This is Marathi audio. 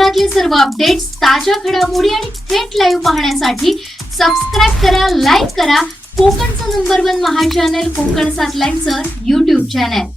कोकणातले सर्व अपडेट्स, ताज्या घडामोडी आणि थेट लाईव्ह पाहण्यासाठी सबस्क्राईब करा, लाईक करा कोकणचं नंबर 1 महा चॅनल कोकण 7 लाईनचं YouTube चॅनल।